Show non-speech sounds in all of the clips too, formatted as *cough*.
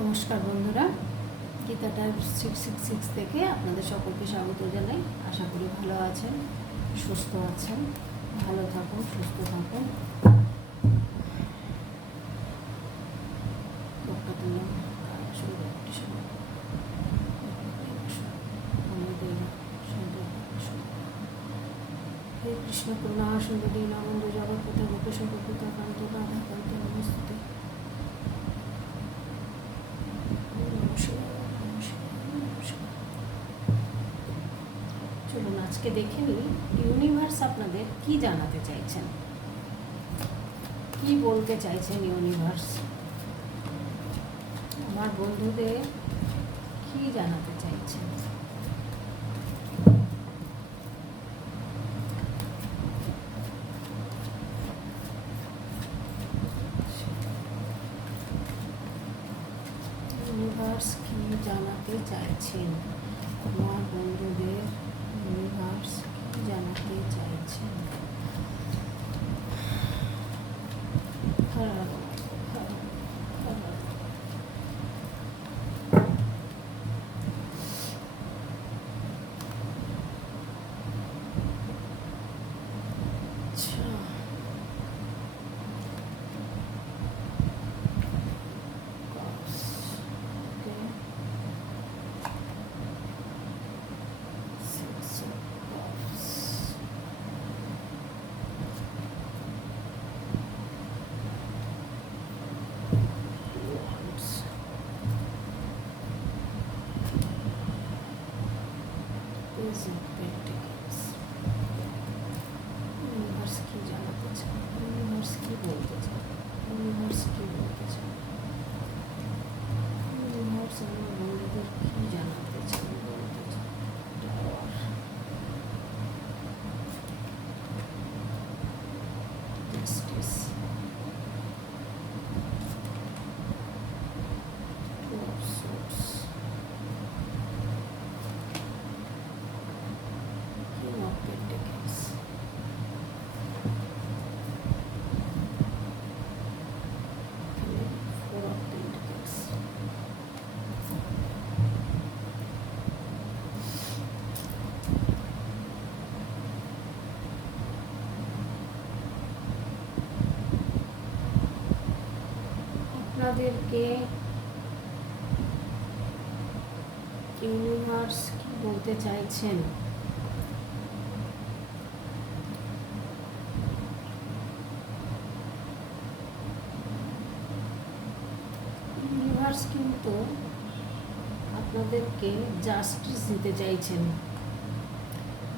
নমস্কার বন্ধুরা। Gita type six six six থেকে আপনাদের সকলকে স্বাগত জানাই। আশা করি ভালো আছেন, সুস্থ আছেন, ভালো থাকুন, সুস্থ থাকুন। কৃষ্ণ, করুণা সুন্দরী নমন্দ জগৎ পিতা গোপেশ গোপিতা কান্ত কান্ত নমস্তে চলুন আজকে দেখে নিই ইউনিভার্স আপনাদের কি জানাতে চাইছেন। কি বলতে চাইছেন ইউনিভার্স? আমার বন্ধুদের কি জানাতে চাইছেন? ইউনিভার্স কি জানাতে চাইছেন? আমার আপনাদেরকে ইউনিভার্স কি বলতে চাইছেন? ইউনিভার্স কিন্তু আপনাদেরকে জাস্টিস দিতে চাইছেন।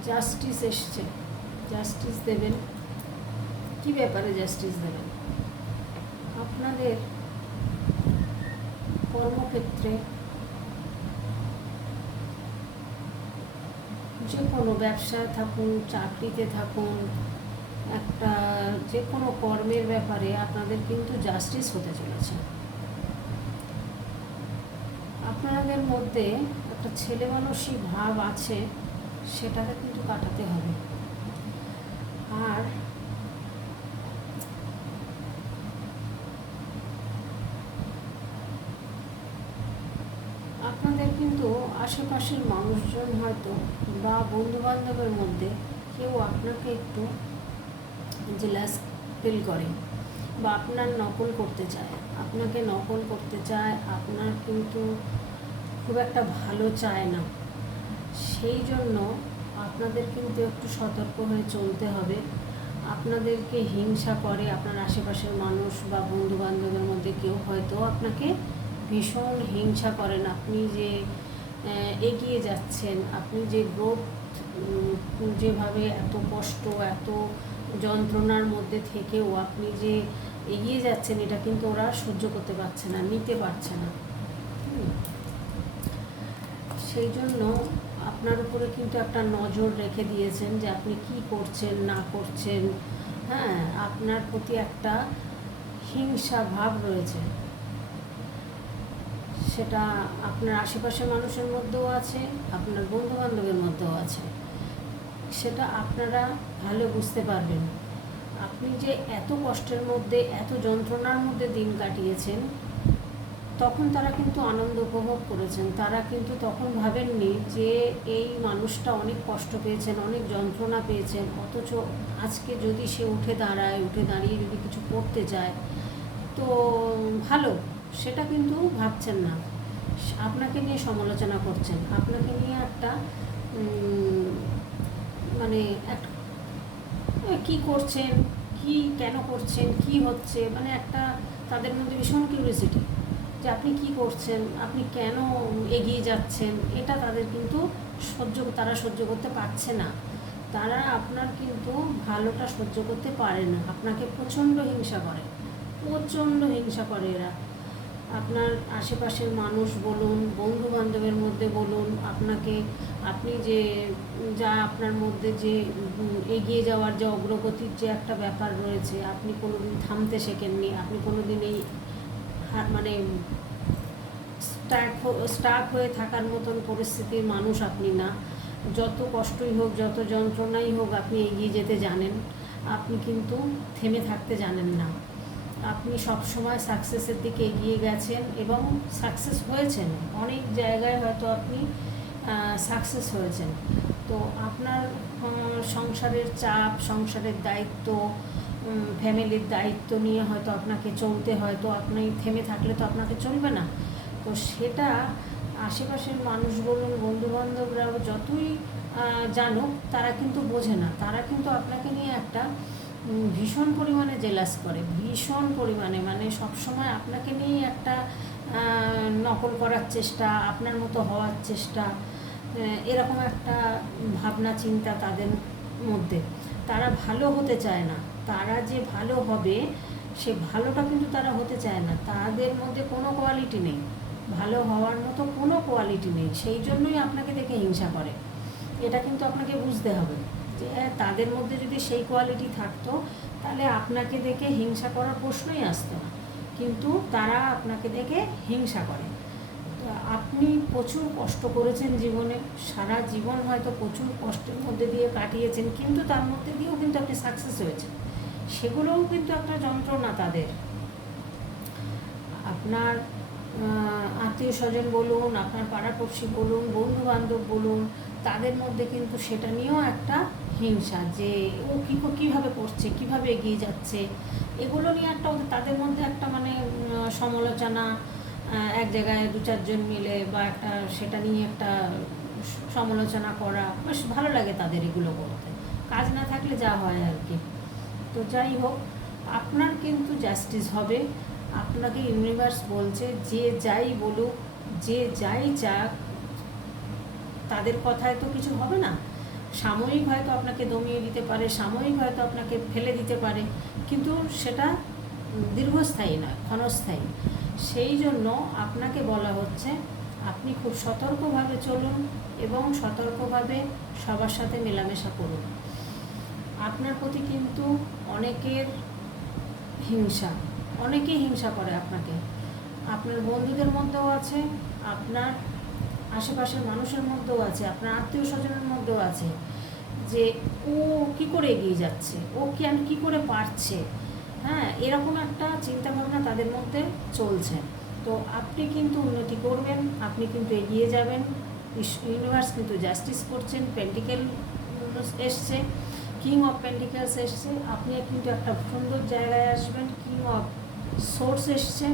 জাস্টিস এসছে। জাস্টিস দেবেন। কি ব্যাপারে জাস্টিস দেবেন? আপনাদের কর্মক্ষেত্রে যে কোনো ব্যবসায় থাকুন, চাকরিতে থাকুন, একটা যে কোনো কর্মের ব্যাপারে আপনাদের কিন্তু জাস্টিস হতে চলেছে। আপনাদের মধ্যে একটা ছেলে মানুষই ভাব আছে, সেটাকে কিন্তু কাটাতে হবে আর আপনাদের কিন্তু আশেপাশের মানুষজন হয়তো বা বন্ধু বান্ধবের মধ্যে কেউ আপনাকে একটু জেলাস ফিল করে বা আপনার নকল করতে চায়। আপনাকে নকল করতে চায়, আপনার কিন্তু খুব একটা ভালো চায় না। সেই জন্য আপনাদের কিন্তু একটু সতর্ক হয়ে চলতে হবে। আপনাদেরকে হিংসা করে আপনার আশেপাশের মানুষ বা বন্ধু বান্ধবের মধ্যে কেউ হয়তো আপনাকে ভীষণ হিংসা করেন। আপনি যে এগিয়ে যাচ্ছেন, আপনি যে গ্রোথ যেভাবে এত কষ্ট, এত যন্ত্রণার মধ্যে থেকেও আপনি যে এগিয়ে যাচ্ছেন, এটা কিন্তু ওরা সহ্য করতে পারছে না, নিতে পারছে না। সেই জন্য আপনার উপরে কিন্তু একটা নজর রেখে দিয়েছেন যে আপনি কি করছেন, না করছেন। হ্যাঁ আপনার প্রতি একটা হিংসা ভাব রয়েছে। সেটা আপনার আশেপাশের মানুষের মধ্যেও আছে, আপনার বন্ধু বান্ধবের মধ্যেও আছে। সেটা আপনারা ভালো বুঝতে পারবেন। আপনি যে এত কষ্টের মধ্যে, এত যন্ত্রণার মধ্যে দিন কাটিয়েছেন, তখন তারা কিন্তু আনন্দ উপভোগ করেছেন। তারা কিন্তু তখন ভাবেননি যে এই মানুষটা অনেক কষ্ট পেয়েছেন, অনেক যন্ত্রণা পেয়েছেন, অথচ আজকে যদি সে উঠে দাঁড়ায়, উঠে দাঁড়িয়ে যদি কিছু করতে যায় তো ভালো। সেটা কিন্তু ভাবছেন না। আপনাকে নিয়ে সমালোচনা করছেন। আপনাকে নিয়ে একটা মানে এক কি করছেন? কি কেন করছেন? কি হচ্ছে? মানে একটা তাদের মধ্যে ভীষণ কিউরিয়াসিটি যে আপনি কি করছেন? আপনি কেন এগিয়ে যাচ্ছেন? এটা তাদের কিন্তু সহ্য, তারা সহ্য করতে পারছে না। তারা আপনার কিন্তু ভালোটা সহ্য করতে পারে না। আপনাকে প্রচণ্ড হিংসা করে। প্রচণ্ড হিংসা করে এরা। আপনার আশেপাশের মানুষ বলুন বন্ধু বান্ধবের মধ্যে বলুন, আপনাকে, আপনি যে, যা আপনার মধ্যে যে এগিয়ে যাওয়ার যে অগ্রগতির যে একটা ব্যাপার রয়েছে, আপনি কোনোদিন থামতে শেখেননি, আপনি কোনোদিন এই মানে স্টার্ট হয়ে থাকার মতন পরিস্থিতির মানুষ আপনি না। যত কষ্টই হোক, যত যন্ত্রণাই হোক, আপনি এগিয়ে যেতে জানেন। আপনি কিন্তু থেমে থাকতে জানেন না। আপনি সবসময় সাকসেসের দিকে এগিয়ে গেছেন এবং সাকসেস হয়েছেন। অনেক জায়গায় হয়তো আপনি সাকসেস হয়েছেন। তো আপনার সংসারের চাপ, সংসারের দায়িত্ব ফ্যামিলির দায়িত্ব নিয়ে হয়তো আপনাকে চলতে হয়তো আপনি থেমে থাকলে তো আপনাকে চলবে না। তো সেটা আশেপাশের মানুষ বলুন বন্ধুবান্ধবরা যতই জানুক, তারা কিন্তু বোঝে না। তারা কিন্তু আপনাকে নিয়ে একটা ভীষণ পরিমাণে জেলাস করে, ভীষণ পরিমাণে মানে সবসময় আপনাকে নিয়ে একটা নকল করার চেষ্টা, আপনার মতো হওয়ার চেষ্টা এরকম একটা ভাবনা, চিন্তা তাদের মধ্যে। তারা ভালো হতে চায় না, তারা যে ভালো হবে, সে ভালোটা কিন্তু তারা হতে চায় না। তাদের মধ্যে কোনো কোয়ালিটি নেই, ভালো হওয়ার মতো কোনো কোয়ালিটি নেই, সেই জন্যই আপনাকে দেখে হিংসা করে। এটা কিন্তু আপনাকে বুঝতে হবে। তাদের মধ্যে যদি সেই কোয়ালিটি থাকতো, তাহলে আপনাকে দেখে হিংসা করার প্রশ্নই আসতো না। কিন্তু তারা আপনাকে দেখে হিংসা করে। আপনি প্রচুর কষ্ট করেছেন জীবনে। সারা জীবন হয়তো প্রচুর কষ্টের মধ্যে দিয়ে কাটিয়েছেন, কিন্তু তার মধ্যে দিয়েও কিন্তু আপনি সাকসেস হয়েছেন। সেগুলোও কিন্তু একটা যন্ত্রণা তাদের। আপনার আত্মীয় স্বজন বলুন, আপনার পাড়াপড়শি বলুন বন্ধু বান্ধব বলুন, তাদের মধ্যে কিন্তু সেটা নিয়েও একটা হিংসা, যে ও কী কীভাবে করছে, কীভাবে এগিয়ে যাচ্ছে, এগুলো নিয়ে একটা তাদের মধ্যে একটা মানে সমালোচনা এক জায়গায় দু চারজন মিলে বা একটা সেটা নিয়ে একটা সমালোচনা করা, বেশ ভালো লাগে তাদের এগুলো করতে। কাজ না থাকলে যা হয় আর কি। তো যাই হোক, আপনার কিন্তু জাস্টিস হবে। আপনাকে ইউনিভার্স বলছে, যে যাই বলুক, যে যাই চাক তাদের কথায় তো কিছু হবে না। সাময়িক হয়তো আপনাকে দমিয়ে দিতে পারে, সাময়িক হয়তো আপনাকে ফেলে দিতে পারে, কিন্তু সেটা দীর্ঘস্থায়ী নয়, ক্ষণস্থায়ী। সেই জন্য আপনাকে বলা হচ্ছে, আপনি খুব সতর্কভাবে চলুন এবং সতর্কভাবে সবার সাথে মেলামেশা করুন। আপনার প্রতি কিন্তু অনেকের হিংসা অনেকেই হিংসা করে আপনাকে। আপনার বন্ধুদের মধ্যেও আছে, আপনার আশেপাশের মানুষের মধ্যেও আছে, আপনার আত্মীয় স্বজনের মধ্যেও আছে। যে ও কি করে এগিয়ে যাচ্ছে? ও কেন কি করে পারছে? হ্যাঁ এরকম একটা চিন্তা ভাবনা তাদের মধ্যে চলছে। তো আপনি কিন্তু উন্নতি করবেন, আপনি কিন্তু এগিয়ে যাবেন। ইউনিভার্স কিন্তু জাস্টিস করছেন, পেন্টিকেল এসছে, কিং অফ পেন্টিকেলস এসছে। আপনি কিন্তু একটা সুন্দর জায়গায় আসবেন, কিং অফ সোর্স এসছে।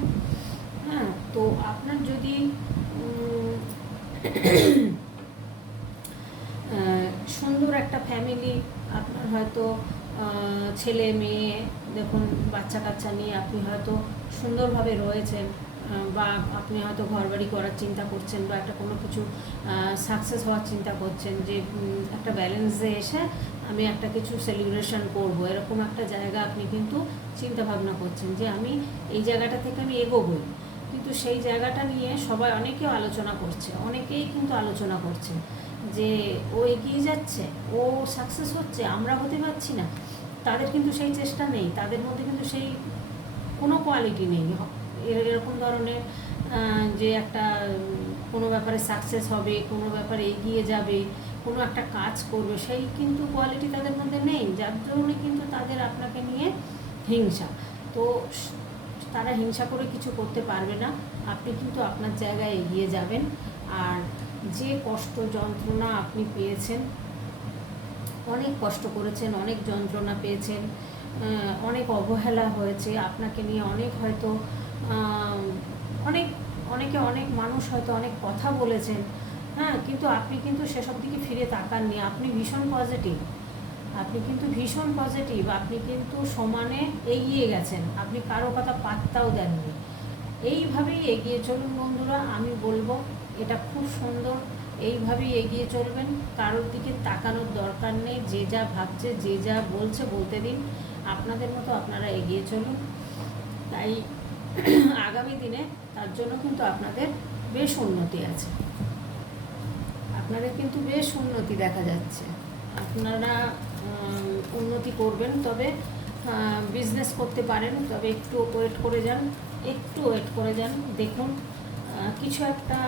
হ্যাঁ তো আপনার যদি সুন্দর একটা ফ্যামিলি আপনার হয়তো ছেলে, মেয়ে, দেখুন বাচ্চা কাচ্চা নিয়ে আপনি হয়তো সুন্দরভাবে রয়েছেন বা আপনি হয়তো ঘরবাড়ি করার চিন্তা করছেন বা একটা কোনো কিছু সাকসেস হওয়ার চিন্তা করছেন যে একটা ব্যালেন্সে এসে আমি একটা কিছু সেলিব্রেশন করব। এরকম একটা জায়গা আপনি কিন্তু চিন্তা ভাবনা করছেন যে, আমি এই জায়গাটা থেকে আমি এগোবই। কিন্তু সেই জায়গাটা নিয়ে সবাই অনেকেও আলোচনা করছে, অনেকেই কিন্তু আলোচনা করছে। যে ও এগিয়ে যাচ্ছে, ও সাকসেস হচ্ছে, আমরা হতে পারছি না, তাদের কিন্তু সেই চেষ্টা নেই, তাদের মধ্যে কিন্তু সেই কোনো কোয়ালিটি নেই। এরকম ধরনের যে একটা কোনো ব্যাপারে সাকসেস হবে, কোনো ব্যাপারে এগিয়ে যাবে, কোনো একটা কাজ করবে, সেই কিন্তু কোয়ালিটি তাদের মধ্যে নেই, যার জন্য কিন্তু তাদের আপনাকে নিয়ে হিংসা। তো তারা হিংসা করে কিছু করতে পারবে না, আপনি কিন্তু আপনার জায়গায় এগিয়ে যাবেন, আর যে কষ্ট যন্ত্রণা আপনি পেয়েছেন, অনেক কষ্ট করেছেন, অনেক যন্ত্রণা পেয়েছেন অনেক অবহেলা হয়েছে, আপনাকে নিয়ে অনেক হয়তো অনেক, অনেকে অনেক মানুষ হয়তো অনেক কথা বলেছেন হ্যাঁ কিন্তু আপনি কিন্তু সেসব দিকে ফিরে তাকাননি, আপনি ভীষণ পজিটিভ আপনি কিন্তু ভীষণ পজিটিভ আপনি কিন্তু সমানে এগিয়ে গেছেন, আপনি কারও কথা পাত্তাও দেননি। এইভাবেই এগিয়ে চলুন বন্ধুরা, আমি বলব এটা খুব সুন্দর। এইভাবেই এগিয়ে চলবেন, কারোর দিকে তাকানোর দরকার নেই, যে যা ভাবছে, যে যা বলছে বলতে দিন। আপনাদের মতো আপনারা এগিয়ে চলুন। তাই *clears throat* আগামী দিনে তার জন্য কিন্তু আপনাদের বেশ উন্নতি আছে। আপনাদের কিন্তু বেশ উন্নতি দেখা যাচ্ছে। আপনারা উন্নতি করবেন, তবে বিজনেস করতে পারেন, তবে একটু ওয়েট করে যান। একটু ওয়েট করে যান, দেখুন কিছু একটা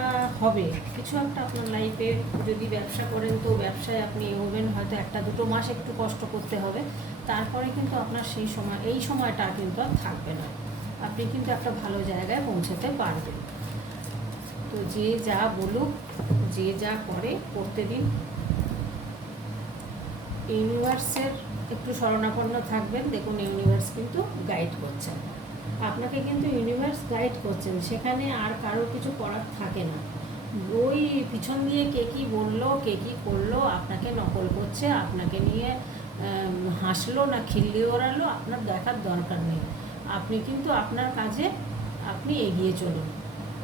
হবে। কিছু একটা আপনার লাইফে যদি ব্যবসা করেন, তো ব্যবসায় আপনি এগোবেন, হয়তো একটা দুটো মাস একটু কষ্ট করতে হবে। তারপরে কিন্তু আপনার সেই সময়, এই সময়টা কিন্তু আর থাকবে না। আপনি কিন্তু একটা ভালো জায়গায় পৌঁছাতে পারবেন। তো যে যা বলুক, যে যা করে, করতে দিন। ইউনিভার্সের একটু শরণাপন্ন থাকবেন। দেখুন ইউনিভার্স কিন্তু গাইড করছেন আপনাকে কিন্তু ইউনিভার্স গাইড করছেন, সেখানে আর কারও কিছু করার থাকে না। ওই পিছন দিয়ে কে কী বলল, কে কী করল, আপনাকে নকল করছে, আপনাকে নিয়ে হাসলো না খিল্লি ওড়ালো, আপনার দেখার দরকার নেই। আপনি কিন্তু আপনার কাজে আপনি এগিয়ে চলুন।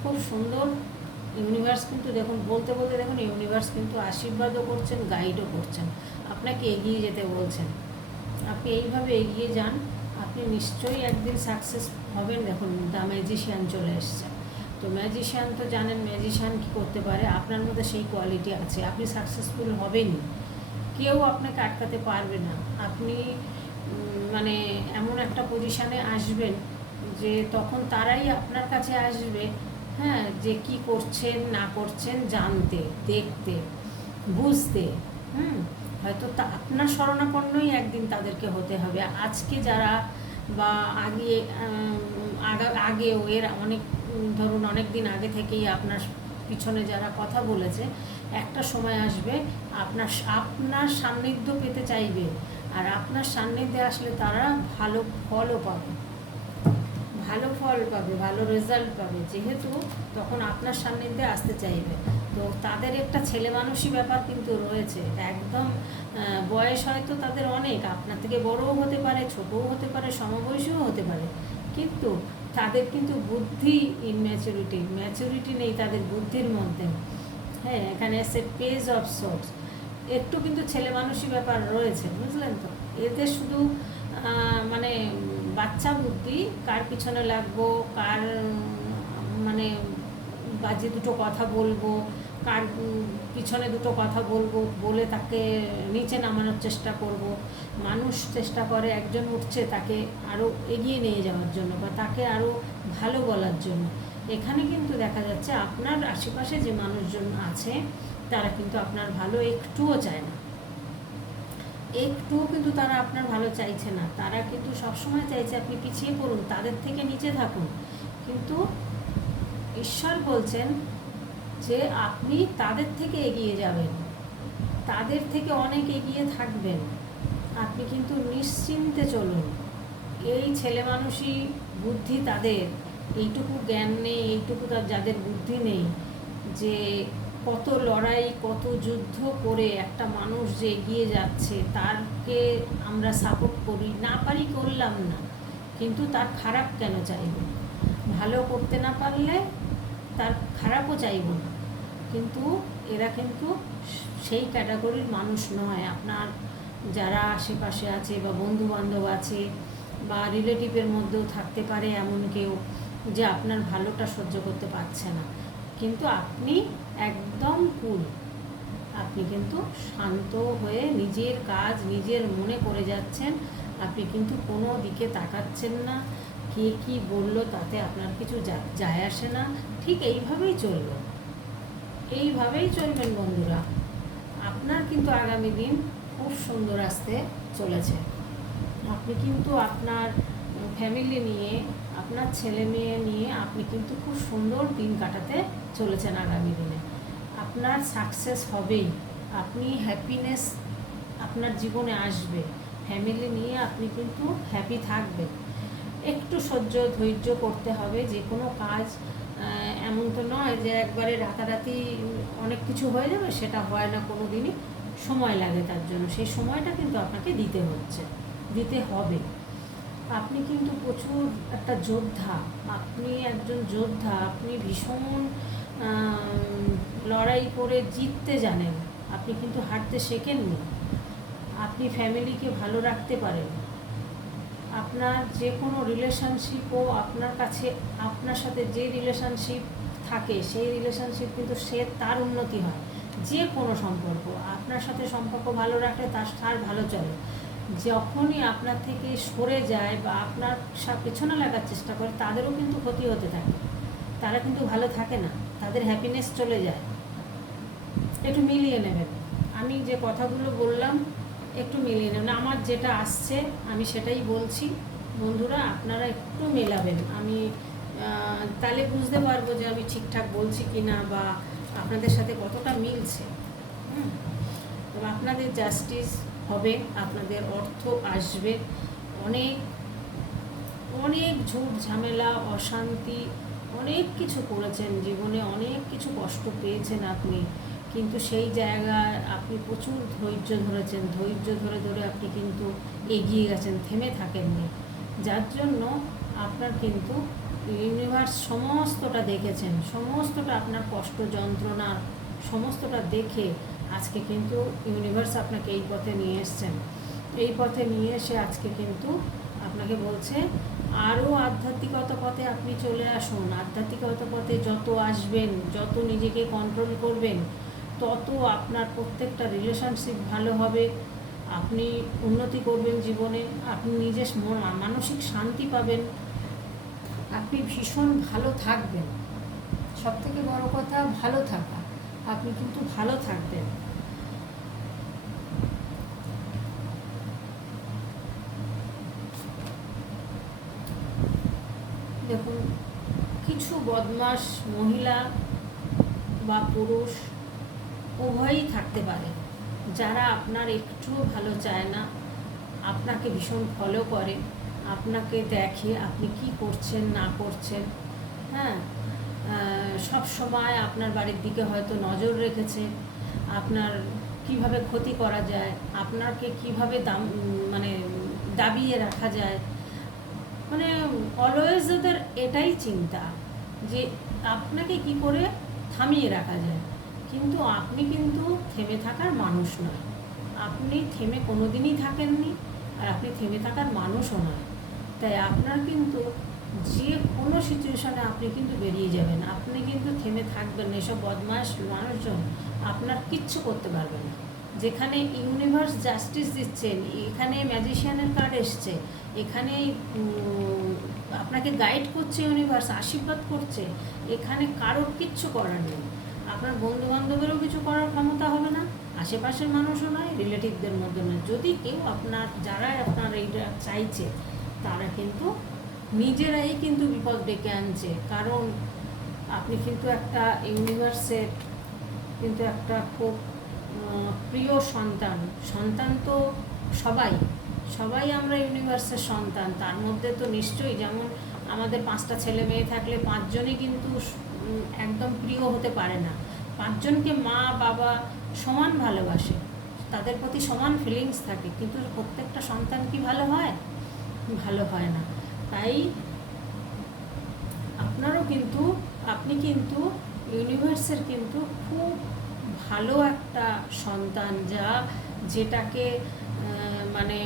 খুব সুন্দর ইউনিভার্স কিন্তু দেখুন, বলতে বলতে দেখুন ইউনিভার্স কিন্তু আশীর্বাদও করছেন গাইডও করছেন। আপনাকে এগিয়ে যেতে বলছেন। আপনি এইভাবে এগিয়ে যান। আপনি নিশ্চয়ই একদিন সাকসেস হবেন। দেখুন দ্য ম্যাজিশিয়ান চলে এসছে। তো ম্যাজিশিয়ান তো জানেন ম্যাজিশিয়ান কী করতে পারে? আপনার মধ্যে সেই কোয়ালিটি আছে। আপনি সাকসেসফুল হবেনই। কেউ আপনাকে আটকাতে পারবে না। আপনি মানে এমন একটা পজিশানে আসবেন যে তখন তারাই আপনার কাছে আসবে হ্যাঁ যে কি করছেন, না করছেন জানতে, দেখতে, বুঝতে, হুম? হয়তো তা আপনার শরণাপন্নই একদিন তাদেরকে হতে হবে। আজকে যারা বা আগে আগা- আগেও এর অনেক ধরুন অনেক দিন আগে থেকেই আপনার পিছনে যারা কথা বলেছে, একটা সময় আসবে আপনার আপনার সান্নিধ্য পেতে চাইবে। আর আপনার সান্নিধ্যে আসলে তারা ভালো ফলও পাবে। ফল পাবে, ভালো রেজাল্ট পাবে। যেহেতু তখন আপনার সান্নিধ্যে আসতে চাইবে। তো তাদের একটা ছেলে মানুষই ব্যাপার কিন্তু রয়েছে। একদম বয়স হয়তো তাদের অনেক। আপনার থেকে বড়ও হতে পারে, ছোটও হতে পারে, সমবয়সীও হতে পারে। কিন্তু তাদের কিন্তু বুদ্ধি ইনম্যাচুরিটি ম্যাচুরিটি নেই তাদের বুদ্ধির মধ্যে। হ্যাঁ এখানে এসে পেজ অফ সোর্স একটু কিন্তু ছেলে মানুষই ব্যাপার রয়েছে, বুঝলেন তো? এতে শুধু মানে বাচ্চা বুদ্ধি কার পিছনে লাগবো, কার মানে বাজে দুটো কথা বলব, কার পিছনে দুটো কথা বলব, বলে তাকে নিচে নামানোর চেষ্টা করব। মানুষ চেষ্টা করে, একজন উঠছে তাকে আরও এগিয়ে নিয়ে যাওয়ার জন্য বা তাকে আরও ভালো বলার জন্য। এখানে কিন্তু দেখা যাচ্ছে, আপনার আশেপাশে যে মানুষজন আছে, তারা কিন্তু আপনার ভালো একটুও চায় না। একটুও কিন্তু তারা আপনার ভালো চাইছে না। তারা কিন্তু সবসময় চাইছে আপনি পিছিয়ে পড়ুন, তাদের থেকে নিচে থাকুন। কিন্তু ঈশ্বর বলছেন যে আপনি তাদের থেকে এগিয়ে যাবেন। তাদের থেকে অনেক এগিয়ে থাকবেন। আপনি কিন্তু নিশ্চিন্তে চলুন। এই ছেলে মানুষই বুদ্ধি তাদের। এইটুকু জ্ঞান নেই, এইটুকু তার যাদের বুদ্ধি নেই যে কত লড়াই, কত যুদ্ধ করে একটা মানুষ যে এগিয়ে যাচ্ছে, তারকে আমরা সাপোর্ট করি, না পারি করলাম না। কিন্তু তার খারাপ কেন চাইব? ভালো করতে না পারলে তার খারাপও চাইব না। কিন্তু এরা কিন্তু সেই ক্যাটাগরির মানুষ নয়। আপনার যারা আশেপাশে আছে বা বন্ধু বান্ধব আছে বা রিলেটিভের মধ্যেও থাকতে পারে এমন কেউ যে আপনার ভালোটা সহ্য করতে পারছে না। কিন্তু আপনি একদম কুল আপনি কিন্তু শান্ত হয়ে নিজের কাজ নিজের মনে করে যাচ্ছেন। আপনি কিন্তু কোনো দিকে তাকাচ্ছেন না। কে কি বলল তাতে আপনার কিছু যায় আসে না। ঠিক এইভাবেই চলবে এইভাবেই চলবেন বন্ধুরা। আপনার কিন্তু আগামী দিন খুব সুন্দর আসতে চলেছে। আপনি কিন্তু আপনার ফ্যামিলি নিয়ে, আপনার ছেলে মেয়ে নিয়ে আপনি কিন্তু খুব সুন্দর দিন কাটাতে চলেছেন আগামী দিনে। আপনার সাকসেস হবেই। আপনি হ্যাপিনেস আপনার জীবনে আসবে। ফ্যামিলি নিয়ে আপনি কিন্তু হ্যাপি থাকবেন। একটু সহ্য ধৈর্য করতে হবে, যে কোনো কাজ এমন তো নয় যে একবারে রাতারাতি অনেক কিছু হয়ে যাবে, সেটা হয় না কোনো দিনই সময় লাগে তার জন্য। সেই সময়টা কিন্তু আপনাকে দিতে হচ্ছে। দিতে হবে। আপনি কিন্তু প্রচুর একটা যোদ্ধা। আপনি একজন যোদ্ধা, আপনি ভীষণ লড়াই করে জিততে জানেন। আপনি কিন্তু হারতে শেখেননি। আপনি ফ্যামিলিকে ভালো রাখতে পারেন। আপনার যে কোনো রিলেশনশিপও আপনার কাছে, আপনার সাথে যে রিলেশনশিপ থাকে, সেই রিলেশনশিপ কিন্তু সে তার উন্নতি হয়। যে কোনো সম্পর্ক, আপনার সাথে সম্পর্ক ভালো রাখলে তার তার ভালো চলে। যখনই আপনার থেকে সরে যায় বা আপনার পেছনে লাগার চেষ্টা করে, তাদেরও কিন্তু ক্ষতি হতে থাকে। তারা কিন্তু ভালো থাকে না, তাদের হ্যাপিনেস চলে যায়। একটু মিলিয়ে নেবেন। আমি যে কথাগুলো বললাম, একটু মিলিয়ে নেবেন। আমার যেটা আসছে, আমি সেটাই বলছি। বন্ধুরা, আপনারা একটু মেলাবেন। আমি তাহলে বুঝতে পারব যে আমি ঠিকঠাক বলছি কি না বা আপনাদের সাথে কতটা মিলছে। হুম? আপনাদের জাস্টিস হবে, আপনাদের অর্থ আসবে। অনেক অনেক ঝুট ঝামেলা, অশান্তি, অনেক কিছু করেছেন জীবনে, অনেক কিছু কষ্ট পেয়েছেন আপনি। কিন্তু সেই জায়গায় আপনি প্রচুর ধৈর্য ধরেছেন। ধৈর্য ধরে ধরে আপনি কিন্তু এগিয়ে গেছেন, থেমে থাকেননি। যার জন্য আপনার কিন্তু ইউনিভার্স সমস্তটা দেখেছেন, সমস্তটা আপনার কষ্ট যন্ত্রণা, সমস্তটা দেখে আজকে কিন্তু ইউনিভার্স আপনাকে এই পথে নিয়ে এসছেন। এই পথে নিয়ে এসে আজকে কিন্তু আপনাকে বলছে, আরও আধ্যাত্মিকতা পথে আপনি চলে আসুন। আধ্যাত্মিকতা পথে যত আসবেন, যত নিজেকে কন্ট্রোল করবেন, তত আপনার প্রত্যেকটা রিলেশনশিপ ভালো হবে। আপনি উন্নতি করবেন জীবনে, আপনি নিজের মন- মানসিক শান্তি পাবেন। আপনি ভীষণ ভালো থাকবেন। সব থেকে বড় কথা, ভালো থাকা। আপনি কিন্তু ভালো থাকবেন। দেখুন, কিছু বদমাস মহিলা বা পুরুষ উভয়ই থাকতে পারে। যারা আপনার একটুও ভালো চায় না, আপনাকে ভীষণ ফলো করে, আপনাকে দেখে আপনি কি করছেন, না করছেন হ্যাঁ? সব সময় আপনার বাড়ির দিকে হয়তো নজর রেখেছে, আপনার কীভাবে ক্ষতি করা যায়, আপনাকে কীভাবে দাম মানে দাবিয়ে রাখা যায় অলওয়েজ ওদের এটাই চিন্তা যে আপনাকে কি করে থামিয়ে রাখা যায়। কিন্তু আপনি কিন্তু থেমে থাকার মানুষ নয়। আপনি থেমে কোনো দিনই থাকেননি আর আপনি থেমে থাকার মানুষও নয়। তাই আপনার কিন্তু যে কোনো সিচুয়েশানে আপনি কিন্তু বেরিয়ে যাবেন। আপনি কিন্তু থেমে থাকবেন এসব বদমাস মানুষজন আপনার কিচ্ছু করতে পারবে না। যেখানে ইউনিভার্স জাস্টিস দিচ্ছেন, এখানে ম্যাজিশিয়ানের কার্ড এসছে, এখানে আপনাকে গাইড করছে ইউনিভার্স, আশীর্বাদ করছে, এখানে কারোর কিচ্ছু করার নেই। আপনার বন্ধু বান্ধবেরও কিছু করার ক্ষমতা হবে না, আশেপাশের মানুষও নয়, রিলেটিভদের মধ্যে নয়। যদি কেউ আপনার, যারাই আপনার এইটা চাইছে, তারা কিন্তু নিজেরাই কিন্তু বিপদ ডেকে আনছে। কারণ আপনি কিন্তু একটা ইউনিভার্সের কিন্তু একটা খুব প্রিয় সন্তান সন্তান তো সবাই সবাই আমরা ইউনিভার্সের সন্তান, তার মধ্যে তো নিশ্চয়ই যেমন আমাদের পাঁচটা ছেলে মেয়ে থাকলে পাঁচজনই কিন্তু একদম প্রিয় হতে পারে না। পাঁচজনকে মা, বাবা সমান ভালোবাসে, তাদের প্রতি সমান ফিলিংস থাকে, কিন্তু প্রত্যেকটা সন্তান কি ভালো হয়? ভালো হয় না। তাই আপনারও কিন্তু, আপনি কিন্তু ইউনিভার্সের কিন্তু খুব ভালো একটা সন্তান যা যেটাকে মানে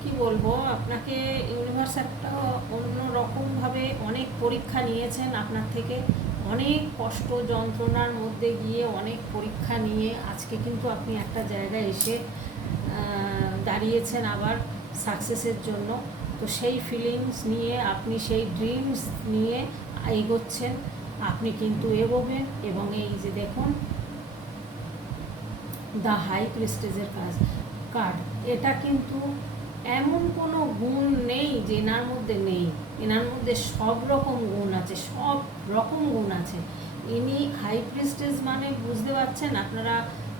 কি বলব, আপনাকে ইউনিভার্স একটা অন্য রকমভাবে অনেক পরীক্ষা নিয়েছেন আপনার থেকে। অনেক কষ্ট, যন্ত্রণার মধ্যে গিয়ে অনেক পরীক্ষা নিয়ে আজকে কিন্তু আপনি একটা জায়গায় এসে দাঁড়িয়েছেন আবার সাকসেসের জন্য। তো সেই ফিলিংস নিয়ে আপনি সেই ড্রিমস নিয়ে এগোচ্ছেন। আপনি কিন্তু এগোবেন এবং এই যে দেখুন দ্য হাই প্রেস্টেজের কাজ কার্ড এটা কিন্তু এমন কোনো গুণ নেই যে এনার মধ্যে নেই। এনার মধ্যে সব রকম গুণ আছে, সব রকম গুণ আছে। ইনি হাই প্রিস্টেস মানে বুঝতে পারছেন, আপনারা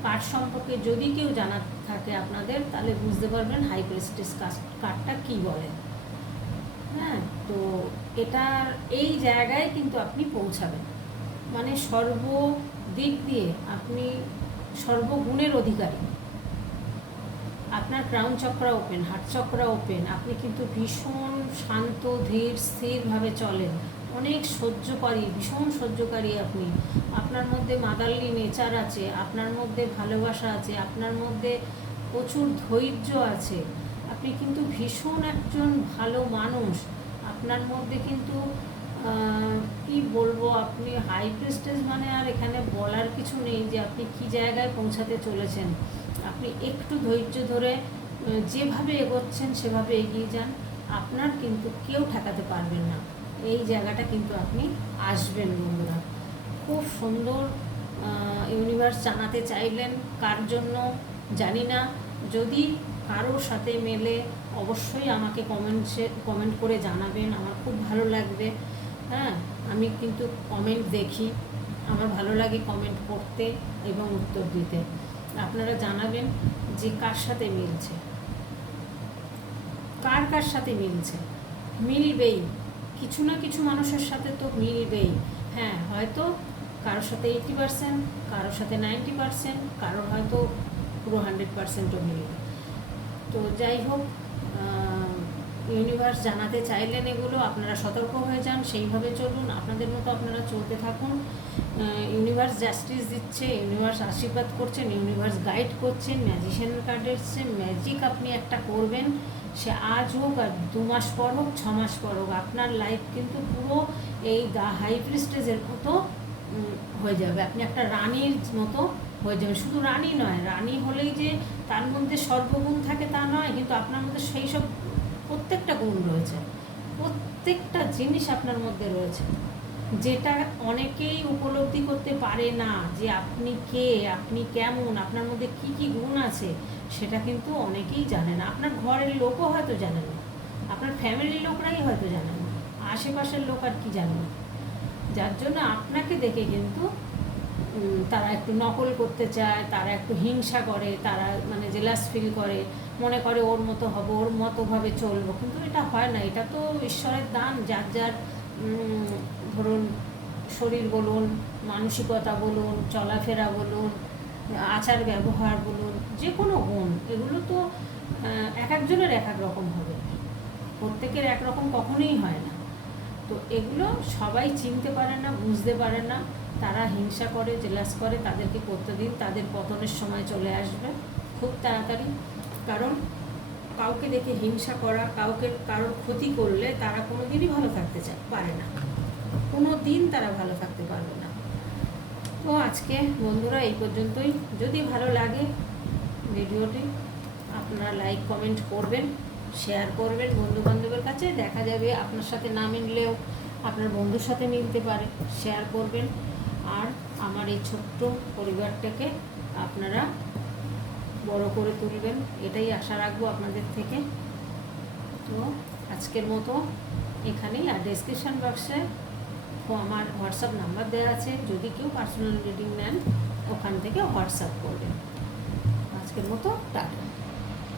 কার্ড সম্পর্কে যদি কেউ জানা থাকে আপনাদের, তাহলে বুঝতে পারবেন হাই প্রিস্টেস কার্ডটা কী বলে। হ্যাঁ তো এটার এই জায়গায় কিন্তু আপনি পৌঁছাবেন। মানে সর্ব দিক দিয়ে আপনি সর্বগুণের অধিকারী। আপনার crown chakra open heart chakra open আপনি কিন্তু ভীষণ শান্ত, ধীর, স্থিরভাবে চলেন। অনেক সহ্যকারী, ভীষণ সহ্যকারী আপনি। আপনার মধ্যে মাদারলি নেচার আছে, আপনার মধ্যে ভালোবাসা আছে, আপনার মধ্যে প্রচুর ধৈর্য আছে। আপনি কিন্তু ভীষণ একজন ভালো মানুষ। আপনার মধ্যে কিন্তু কি বলব, আপনি হাই প্রেস্টেজ মানে আর এখানে বলার কিছু নেই যে আপনি কি জায়গায় পৌঁছাতে চলেছেন। আপনি একটু ধৈর্য ধরে যেভাবে এগোচ্ছেন সেভাবে এগিয়ে যান। আপনার কিন্তু কেউ ঠেকাতে পারবেন না। এই জায়গাটা কিন্তু আপনি আসবেন, বন্ধুরা। খুব সুন্দর ইউনিভার্স জানাতে চাইলেন। কার জন্য? জানি না। যদি কারোর সাথে মেলে অবশ্যই আমাকে কমেন্টসে কমেন্ট করে জানাবেন, আমার খুব ভালো লাগবে। হ্যাঁ আমি কিন্তু কমেন্ট দেখি, আমার ভালো লাগে কমেন্ট করতে এবং উত্তর দিতে। আপনারা জানাবেন যে কার সাথে মিলছে। কার কার সাথে মিলছে? মিলবেই। কিছু না কিছু মানুষের সাথে তো মিলবেই। হ্যাঁ হয়তো কারোর সাথে এইটি পার্সেন্ট কারোর সাথে নাইনটি পার্সেন্ট কারোর হয়তো পুরো হান্ড্রেড পার্সেন্টও মিলবে। তো যাই হোক ইউনিভার্স জানাতে চাইলেন এগুলো, আপনারা সতর্ক হয়ে যান, সেইভাবে চলুন, আপনাদের মতো আপনারা চলতে থাকুন। ইউনিভার্স জাস্টিস দিচ্ছে ইউনিভার্স আশীর্বাদ করছেন ইউনিভার্স গাইড করছেন ম্যাজিশিয়ান কার্ড এসছে ম্যাজিক আপনি একটা করবেন, সে আজ হোক আর দু মাস পর হোক, ছ মাস পর হোক, আপনার লাইফ কিন্তু পুরো এই হাই প্রিস্টেজের মতো হয়ে যাবে। আপনি একটা রানীর মতো হয়ে যাবে। শুধু রানী নয়, রানী হলেই যে তার মধ্যে সর্বগুণ থাকে তা নয়, কিন্তু আপনার মধ্যে সেই সব প্রত্যেকটা গুণ রয়েছে। প্রত্যেকটা জিনিস আপনার মধ্যে রয়েছে। যেটা অনেকেই উপলব্ধি করতে পারে না যে আপনি কে, আপনি কেমন, আপনার মধ্যে কি কি গুণ আছে, সেটা কিন্তু অনেকেই জানে না। আপনার ঘরের লোকও হয়তো জানে না। আপনার ফ্যামিলির লোকরাই হয়তো জানে না। আশেপাশের লোক আর কি জানে না? যার জন্য আপনাকে দেখে কিন্তু তারা একটু নকল করতে চায়, তারা একটু হিংসা করে, তারা মানে জেলাস ফিল করে, মনে করে ওর মতো হব, ওর মতোভাবে চলবো। কিন্তু এটা হয় না, এটা তো ঈশ্বরের দান, যার যার ধরুন শরীর বলুন, মানসিকতা বলুন, চলাফেরা বলুন, আচার ব্যবহার বলুন, যে কোনো গুণ, এগুলো তো এক একজনের এক এক রকম হবে। প্রত্যেকের একরকম কখনোই হয় না। তো এগুলো সবাই চিনতে পারে না, বুঝতে পারে না। তারা হিংসা করে, জেলাস করে, তাদেরকে করতে দিন তাদের পতনের সময় চলে আসবে। খুব তাড়াতাড়ি। কারণ কাউকে দেখে হিংসা করা, কাউকে কারোর ক্ষতি করলে তারা কোনো দিনই ভালো থাকতে চায় পারে না। কোনো দিন তারা ভালো থাকতে পারবে না। তো আজকে বন্ধুরা এই পর্যন্তই। যদি ভালো লাগে ভিডিওটি, আপনারা লাইক, কমেন্ট করবেন। শেয়ার করবেন বন্ধু বান্ধবের কাছে, দেখা যাবে আপনার সাথে না মিললেও আপনার বন্ধুর সাথে মিলতে পারে শেয়ার করবেন। আর আমার এই ছোট্ট পরিবারটাকে আপনারা বড় করে তুলবেন, এটাই আশা রাখব আপনাদের থেকে। তো আজকের মতো এখানেই, আর ডেসক্রিপশান বক্সে আমার হোয়াটসঅ্যাপ নাম্বার দেওয়া আছে, যদি কেউ পার্সোনাল রিডিং নেন, ওখান থেকে হোয়াটসঅ্যাপ করবেন। আজকের মতো, টাটা।